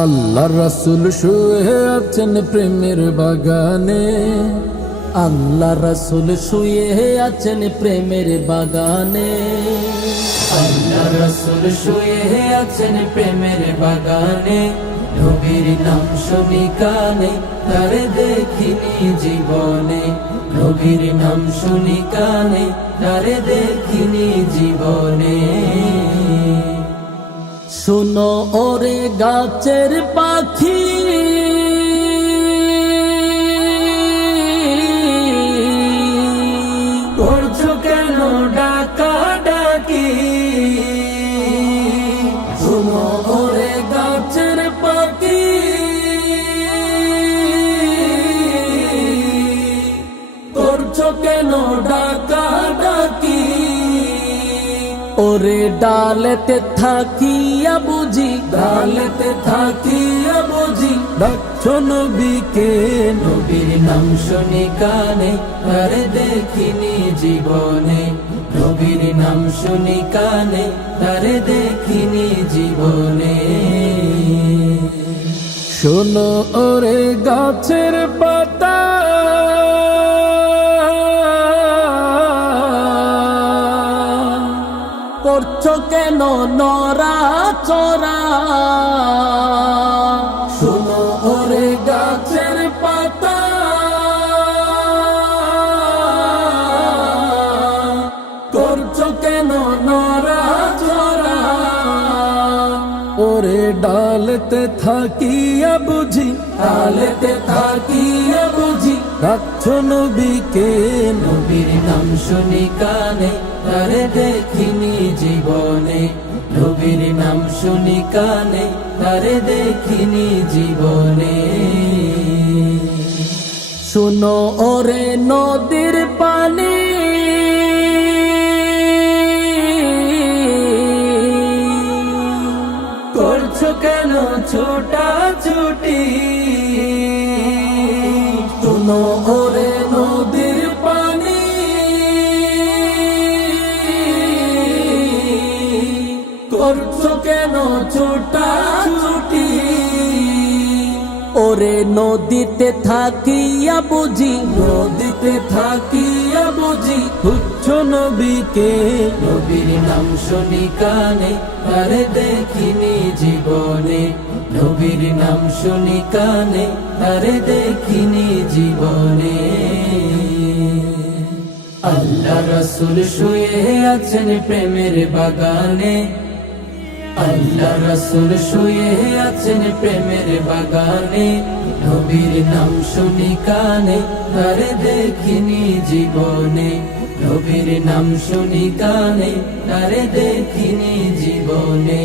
আল্লাহ রাসূল শুয়ে আছেন প্রেমের বাগানে, আল্লাহ রাসূল শুয়ে আছেন প্রেমের বাগানে, আল্লাহ রাসূল শুয়ে আছেন প্রেমের বাগানে। নবীর নাম শুনি কানে, তারে দেখিনি জীবনে। নবীর নাম শুনি কানে, তারে দেখিনি জীবনে। শুনো ওরে গাছের পাখি, করছো কেন ডাকা ডাকি? শুনো ওরে গাছের পাখি, করছো কেন ডাকা ডাকি? ওরে ডালেতে থাকিয়া বুঝি, ডালেতে থাকিয়া বুঝি ডাকছো নবীকে। নবীর নাম শুনি কানে, তারে দেখিনি জীবনে। নবীর নাম শুনি কানে, তারে দেখিনি জীবনে। শোনো ওরে গাছের পাতা, করছো কেন নরা চরা? শোনো ওরে গাছের পাতা, করছো কেন নরা চরা? ওরে ডালতে থাকিয়া বুঝি, ডালেতে থাকিয়া বুঝি ডাকছো নবীকে। নবীর নাম শুনি কানে, তারে দেখিনি জীবনে। নবীর নাম শুনি কানে, তারে দেখিনি জীবনে। শুনো ওরে নদীর পানি, করছো কেন ছোটা ছুটি? শুনো ওরে নদীর পানি, করছো কেন ছোটা ছুটি? ওরে নদীতে থাকিয়া বুঝি, নদীতে থাকিয়া বুঝি খুঁজছো নবীকে। নবীর নাম শুনি কানে, তারে দেখিনি জীবনে। নবীর নাম শুনি কানে, তারে দেখিনি জীবনে। আল্লাহ রাসূল শুয়ে আছেন প্রেমের বাগানে, আল্লাহ রাসূল শুয়ে আছেন প্রেমের বাগানে। নবীর নাম শুনি কানে, তারে দেখিনি জীবনে। নবীর নাম শুনি কানে, তারে দেখিনি জীবনে।